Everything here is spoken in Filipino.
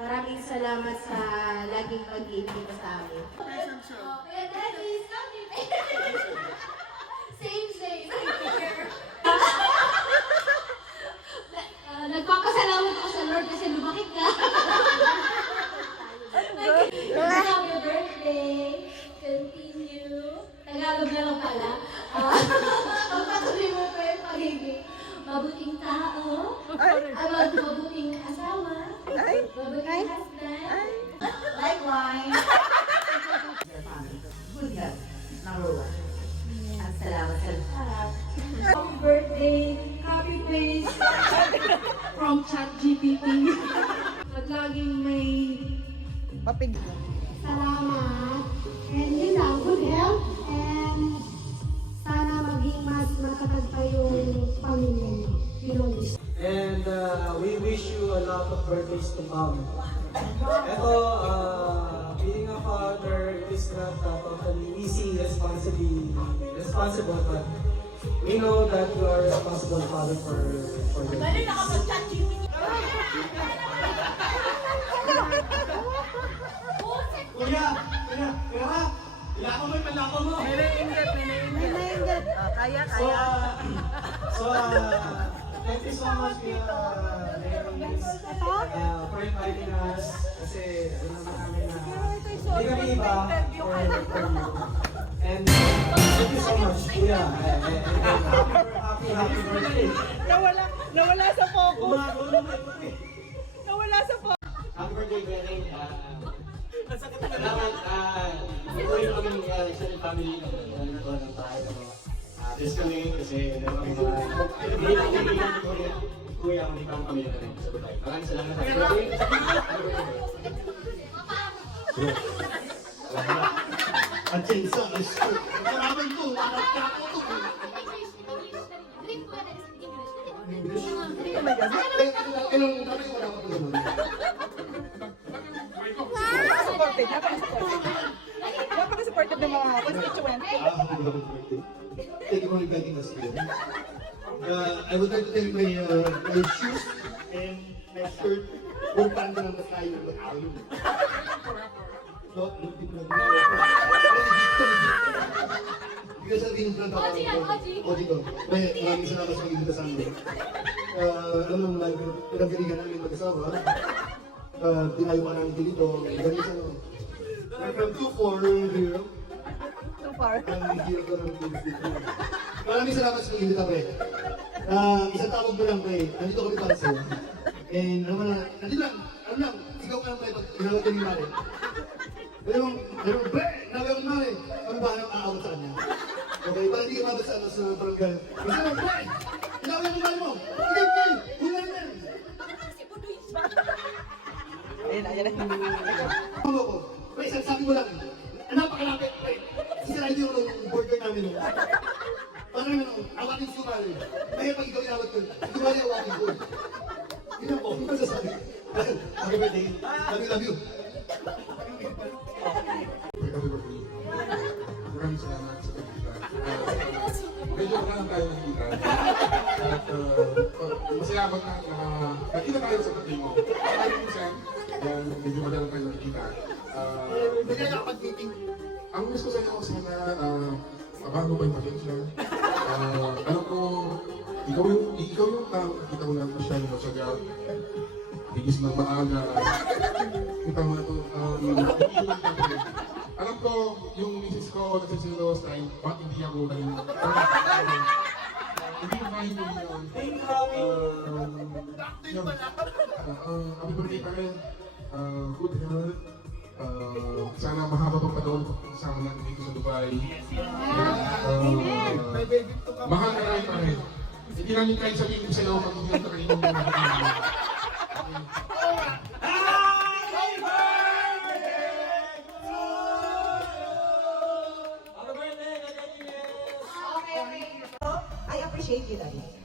Maraming salamat sa laging pag-iimbita sa amin. Kaya Daddy, same. Nagpapasalamat ako sa Lord kasi lumaki ka. Happy birthday. Continue. Tagalog na lang pala. Pagpatuloy mo pa yung pagiging mabuting tao, mabuting asawa, mabuting husband. Likewise. Your family. Good health. Number one. At salamat sa lahat. Happy birthday. Happy face. From ChatGPT. At laging may Papig. salamat. And yun lang, good health. And sana maging mas matatag pa yung pamilya niyo. You know this. And we wish you a lot of birthdays to come. Ito, being a father, it is not totally easy, responsible, but we know that you are a responsible father for your kids. Kuya, ilako mo yung panlako mo. Ninainggit. Kaya. Thank you so much, Kuya Lenny, for inviting us. Kasi alam naman namin na hindi kami iba for you. And thank you so much, Kuya. Happy birthday. Nawala sa focus. Nawala sa focus. Happy birthday, Kuya Lenny. Salamat. Ito yung kaming extended family ng tayo. Just kami kasi hindi kuya kami kang pamilya na rin sa Dubai. Maraming salamat. Ang chinsa, maraming ko, nakakako to. Ilang kami wala ko ito naman. Napaka-supportive ng mga constituent. Thank you for inviting us here. I would like to thank my shoes and my shirt. Kung paano lang ba tayo mag-awin. No, hindi ko na because sabi yung plan ako. Oji ko. Maraming salamat sa pag-ibig sa amin. Alam mo naman, pinagalingan namin mag-asawa. Tinayo ka namin dito. Ganyan sa we're from 2-4 here. Too far. Maraming salamat sa pag-ibig pre. Isang tawag mo lang pre. Nandito kami para sa'yo. And alam mo na, nandito lang. Alam lang, ikaw ka lang pre pag pinawag ka ni Mare. Alam mo, pre, nawag ni Mare. Kami ba ang aawat sa kanya? Okay, para hindi ka mabot sa barangay. Isa lang, pre! Pinawag ni Mare mo! Okay, okay! Hulan na! Ayan na. Ano ko? Pre, isang sabi mo lang. Napakalapit, pre. Sisirahin niyo yung burger namin. Parang awatin sumal. May pag ikaw inawat ko. Sumali awatin ko. Yun po, hindi ko sasabi. Happy birthday. Love you. Maraming salamat sa pagkita. Medyo lang tayo nakikita. At masaya ako na nakita tayo sa tatay mo. Yan, medyo madalang tayo nakikita. Bigyan na pag-meeting. Ang gusto ko sa inyo sana, mabago pa yung pasensya. Alam ko, ikaw yung tao, kita ko lang siya yung masyaga. Bigis ng maaga. Kita mo na ito, alam ko, yung misis ko nagsisilos na ba't hindi ako naging hindi ko kahit yun. Happy birthday pa rin. Good health. Sana mahaba pang panahon kasama natin dito sa Dubai. Mahal na tayo pa rin. Hindi namin kahit sabihin ko sa'yo pag hindi natin yung mga I appreciate you, Daddy.